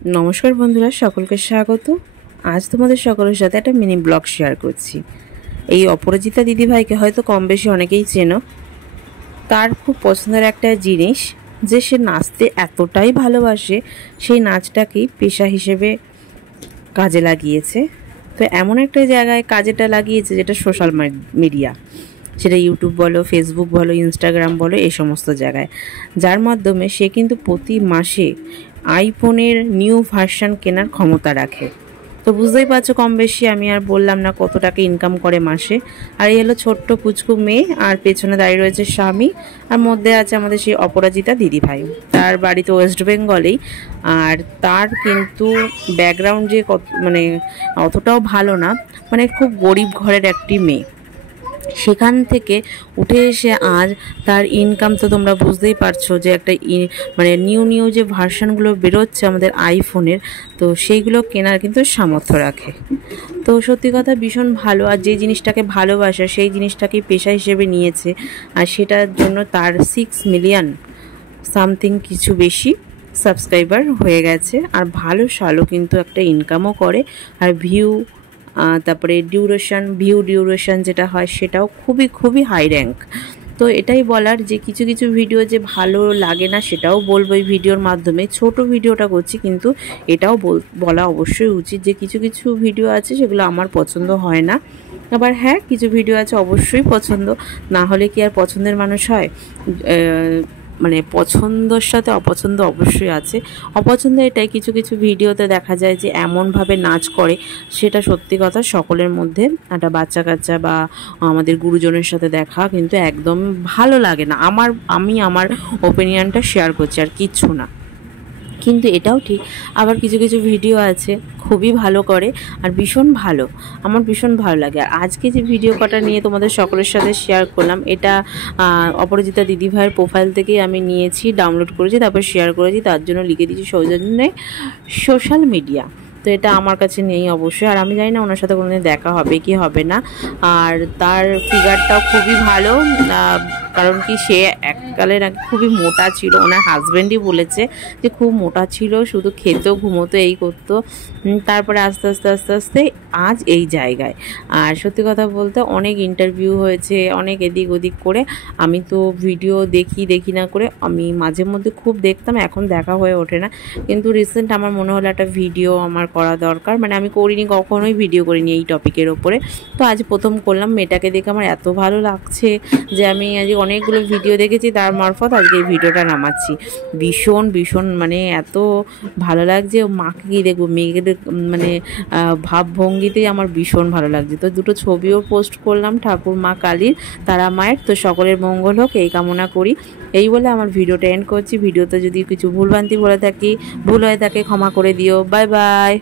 नमस्कार बंधुरा सकलके स्वागत। आज तुम्हारे सकलेर साथे एक मिनी ब्लग शेयर करछि। এই অপরাজিতা দিদিভাইকে হয়তো কম বেশি অনেকেই চেনো। তার খুব পছন্দের একটা জিনিস যে সে নাচতে এতটাই ভালোবাসে, সেই নাচটাকেই পেশা হিসেবে কাজে লাগিয়েছে। তো এমন একটা জায়গায় কাজেটা লাগিয়েছে যেটা সোশ্যাল মিডিয়া, সেটা ইউটিউব বলো, ফেসবুক বলো, ইনস্টাগ্রাম বলো, এই সমস্ত জায়গায়, যার মাধ্যমে সে কিন্তু প্রতি মাসে আইফোনের নিউ ভার্সন কেনার ক্ষমতা রাখে। তো বুঝতেই পারছো কম বেশি আমি আর বললাম না কত টাকা ইনকাম করে মাসে। আর এই হলো ছোট্ট পুচকু মেয়ে, আর পেছনে দাঁড়িয়ে রয়েছে স্বামী, আর মধ্যে আছে আমাদের সেই অপরাজিতা দিদিভাই। তার বাড়ি তো ওয়েস্ট বেঙ্গলেই। আর তার কিন্তু ব্যাকগ্রাউন্ড যে কত মানে অতটাও ভালো না, মানে খুব গরিব ঘরের একটি মেয়ে। সেখান থেকে উঠে এসে আজ তার ইনকাম তো তোমরা বুঝতেই পারছো যে একটা মানে নিউ যে ভার্সনগুলো বেরোচ্ছে আমাদের আইফোনের, তো সেইগুলো কেনার কিন্তু সামর্থ্য রাখে। তো সত্যি কথা ভীষণ ভালো। আর যে জিনিসটাকে ভালোবাসে সেই জিনিসটাকে পেশা হিসেবে নিয়েছে, আর সেটার জন্য তার 6 মিলিয়ন সামথিং কিছু বেশি সাবস্ক্রাইবার হয়ে গেছে। আর ভালো কিন্তু একটা ইনকামও করে। আর তারপরে ভিউ ডিউরেশন যেটা হয় সেটাও খুবই হাই র্যাঙ্ক। তো এটাই বলার যে কিছু ভিডিও যে ভালো লাগে না সেটাও বলবো এই ভিডিওর মাধ্যমে। ছোট ভিডিওটা করছি কিন্তু এটাও বলা অবশ্যই উচিত যে কিছু ভিডিও আছে সেগুলো আমার পছন্দ হয় না। আবার হ্যাঁ, কিছু ভিডিও আছে অবশ্যই পছন্দ, না হলে কি আর পছন্দের মানুষ হয়? মানে পছন্দর সাথে অপছন্দ অবশ্যই আছে। অপছন্দ এটাই কিছু ভিডিওতে দেখা যায় যে এমনভাবে নাচ করে, সেটা সত্যি কথা সকলের মধ্যে একটা বাচ্চা কাচ্চা বা আমাদের গুরুজনের সাথে দেখা কিন্তু একদম ভালো লাগে না। আমি আমার ওপিনিয়নটা শেয়ার করছি, আর কিচ্ছু না। কিন্তু এটাও ঠিক, আবার কিছু ভিডিও আছে খুবই ভালো করে আর আমার ভীষণ ভালো লাগে। আর আজকে যে ভিডিও কটা নিয়ে তোমাদের সকলের সাথে শেয়ার করলাম, এটা অপরাজিতা দিদিভাইয়ের প্রোফাইল থেকেই আমি নিয়েছি, ডাউনলোড করেছি, তারপর শেয়ার করেছি। তার জন্য লিখে দিয়েছি সৌজন্যে সোশ্যাল মিডিয়া। তো এটা আমার কাছে নেই অবশ্যই, আর আমি জানি না ওনার সাথে কোনোদিন দেখা হবে কি হবে না। আর তার ফিগারটাও খুবই ভালো, কারণ কি সে এককালে নাকি খুবই মোটা ছিল। ওনার হাজব্যান্ডই বলেছে যে খুব মোটা ছিল, শুধু খেত ঘুমোতো এই করতো। তারপরে আস্তে আস্তে আজ এই জায়গায়। আর সত্যি কথা বলতে অনেক ইন্টারভিউ হয়েছে, অনেক এদিক ওদিক করে। আমি তো ভিডিও দেখি না করে আমি মাঝে মধ্যে খুব দেখতাম, এখন দেখা হয়ে ওঠে না। কিন্তু রিসেন্ট আমার মনে হলো একটা ভিডিও আমার করা দরকার, মানে আমি করিনি, কখনোই ভিডিও করিনি এই টপিকের ওপরে। তো আজ প্রথম করলাম। মেয়েটাকে দেখে আমার এত ভালো লাগছে যে আমি আজ অনেকগুলো ভিডিও দেখেছি, তার মারফত আজকে এই ভিডিওটা নামাচ্ছি। ভীষণ মানে এত ভালো লাগছে। মাকে কি দেখবো, মেয়েকে মানে ভাবভঙ্গিতেই আমার ভীষণ ভালো লাগছে। তো দুটো ছবিও পোস্ট করলাম ঠাকুর মা কালীর, তারা মায়ের। তো সকলের মঙ্গল হোক এই কামনা করি। এই বলে আমার ভিডিওটা এন্ড করছি। ভিডিওতে যদি কিছু ভুল হয়ে থাকে ক্ষমা করে দিও। Bye bye.